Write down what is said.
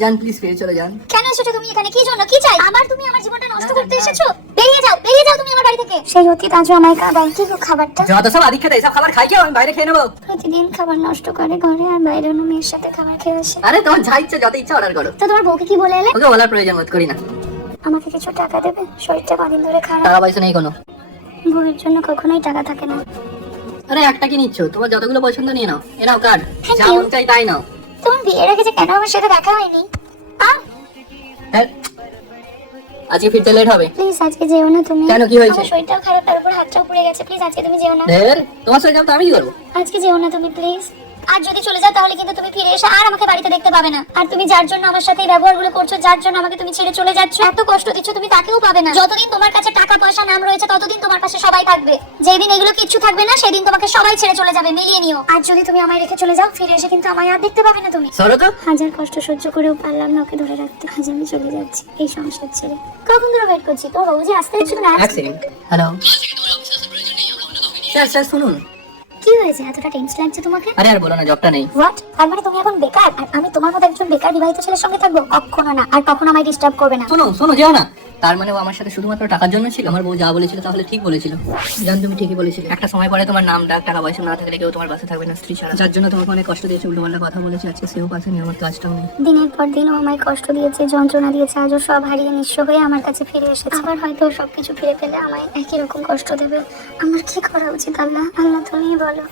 জান প্লিজ ফিরে চলে যান। কেন এসেছো তুমি এখানে? কি জন্য? কি চাই? তুমি আমার জীবনটা নষ্ট করতে এসেছো? বেরিয়ে যাও তুমি আমার বাড়ি থেকে। সেই অতীত আজও আমায় কাঁদায়। কি গো খাবারটা? যত সব আদিক খেতে, সব খাবার খাই কি আমি বাইরে খেয়ে নেবো। প্রতিদিন খাবার নষ্ট করে ঘরে, আর বাইরে অন্য মেয়ের সাথে খাবার খেয়ে আসে। আরে তোমার যা ইচ্ছে যত ইচ্ছা অর্ডার করো। তো তোমার বউকে কি বলে এলে? ওকে বলার প্রয়োজন বোধ করি না। আমাকে কিছু টাকা দেবে? শরীরটা কদিন ধরে খারাপ। টাকা পয়সা নেই কোনো। বউয়ের জন্য কখনোই টাকা থাকে না। আরে একটা কি নিচ্ছ? তোমার যতগুলো পছন্দ নিয়ে নাও। এ নাও কার্ড, Thank যা you. মন চাই তাই নাও। তোমার বিয়ের আগে যে কেন আমার সাথে দেখা হয়নি? হ্যাঁ, আজকে ফিরতে লেট হবে। প্লিজ আজকে যেও না তুমি। কেন, কি হয়েছে? আমার শরীরটাও খারাপ, তার উপর হাতটাও পুড়ে গেছে। প্লিজ আজকে তুমি যেও না। ঢের তোমার সঙ্গে যাবো তো আমি কি করবো? আজকে যেও না তুমি প্লিজ। আর যদি চলে যাও তাহলে কিন্তু তুমি ফিরে এসে আর আমাকে বাড়িতে দেখতে পাবে না। আর তুমি যার জন্য আমার সাথে এই ব্যবহারগুলো করছো, যার জন্য আমাকে তুমি ছেড়ে চলে যাচ্ছ, এত কষ্ট দিচ্ছ, তুমি তাকেও পাবে না। যতদিন তোমার কাছে টাকা পয়সা নাম রয়েছে ততদিন তোমার পাশে সবাই থাকবে। যেদিন এগুলো কিচ্ছু থাকবে না সেদিন তোমাকে সবাই ছেড়ে চলে যাবে। মিলিয়ে নিও। আর যদি তুমি আমায় রেখে চলে যাও, ফিরে এসে কিন্তু আমায় আর দেখতে পাবে না তুমি। সরো তো। হাজার কষ্ট সহ্য করেও পারলাম না ওকে ধরে রাখতে। আজ আমি চলে যাচ্ছি এই সংসার ছেড়ে। কখন ধরে ওয়েট করছি, তোর বাবু যে আসতে হচ্ছিল না। এক সেকেন্ড। হ্যালো স্যার, স্যার শুনুন। কি হয়েছে? এতটা টেনশন লাগছে তোমাকে? আরে আর বলো না, জবটা নেই। হোয়াট? তার মানে তুমি এখন বেকার? আর আমি তোমার মতো একজন বেকার বিবাহিত ছেলের সঙ্গে থাকবো? কখনো না। আর কখনো আমায় ডিস্টার্ব করবে না। শোনো শোনো, যেও না। তার মানে ও আমার সাথে শুধুমাত্র টাকার জন্য ছিল? আমার বউ যা বলেছিল তাহলে ঠিক বলেছিল। জান তুমি ঠিকই বলেছিলে। একটা সময় পরে তোমার নাম ডাক টাকা পয়সা না থাকলে কেউ তোমার পাশে থাকবে না, স্ত্রী ছাড়া। যার জন্য তোমাকে অনেক কষ্ট দিয়েছে, উল্টোপাল্টা কথা বলেছে, আজকে সেও পাশে নেই, আমার কাজটাও নেই। দিনের পর দিন ও আমায় কষ্ট দিয়েছে, যন্ত্রণা দিয়েছে, আজও সব হারিয়ে নিঃস্ব হয়ে আমার কাছে ফিরে এসেছে। আবার হয়তো ও সবকিছু ফিরে পেলে আমায় একই রকম কষ্ট দেবে। আমার কি করা উচিত? আল্লাহ আল্লাহ তুমিই বলো।